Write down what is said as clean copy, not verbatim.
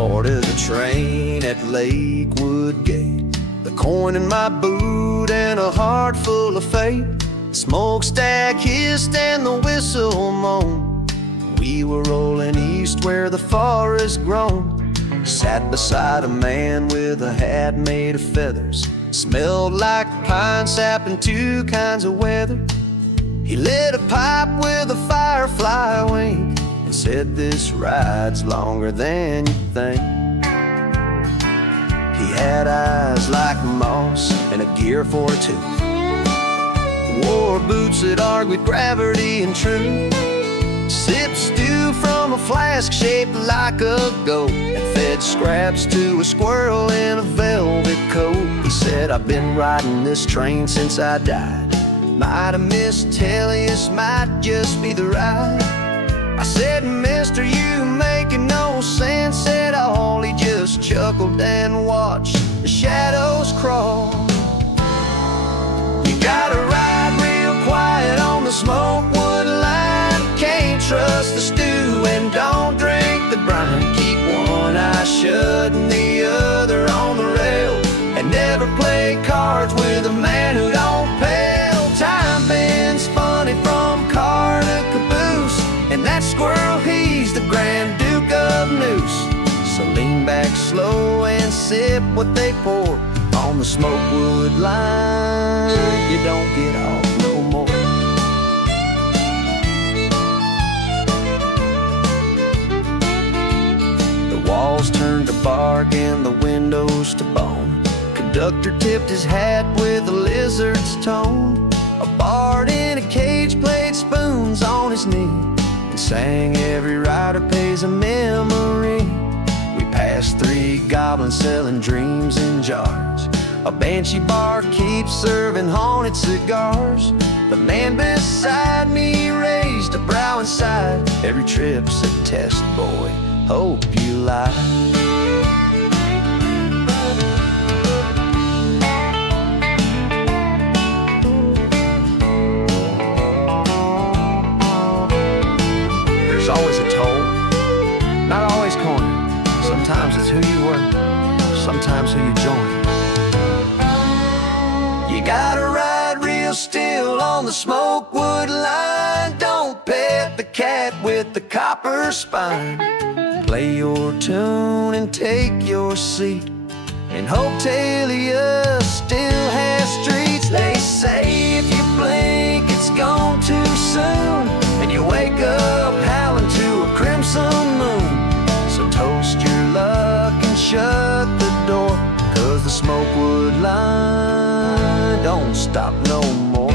Boarded the train at Lakewood gate, the coin in my boot and a heart full of fate. The smokestack hissed and the whistle moaned. We were rolling east where the forest grown. Sat beside a man with a hat made of feathers, smelled like pine sap in two kinds of weather. He lit a pipe with a firefly wing and said, "This ride's longer than you think." He had eyes like moss and a gear for a tooth, wore boots that argued gravity and truth, sipped stew from a flask shaped like a goat, and fed scraps to a squirrel in a velvet coat. He said, "I've been riding this train since I died. Might have missed Tellius, might just be the ride." I said, "Mister, you making no sense at all." He just chuckled and watched the shadows crawl. "You gotta ride real quiet on the Smokewood Line. Can't trust the stew and don't drink the brine. Keep one eye shut and the other on the rail, and never play cards with a man who don't pale. Time bends funny from car to caboose, and that squirrel, he's the Grand Duke of Noose. So lean back slow and sip what they pour on the Smokewood Line. You don't get off no more." The walls turned to bark and the windows to bone. Conductor tipped his hat with a lizard's tone. A bard in a cage played spoons on his knee and sang, "Every rider pays a memory." We passed three goblins selling dreams in jars. A banshee bar keeps serving haunted cigars. The man beside me raised a brow and sighed, "Every trip's a test, boy, hope you lie." Always a toll, not always coin. Sometimes it's who you were, sometimes who you join. You gotta ride real still on the Smokewood Line. Don't pet the cat with the copper spine. Play your tune and take your seat, and hope Tellius still has streets. They say if you blink it's gone too soon, and you wake up howling to a crimson moon. So toast your luck and shut the door, 'cause the Smokewood Line don't stop no more.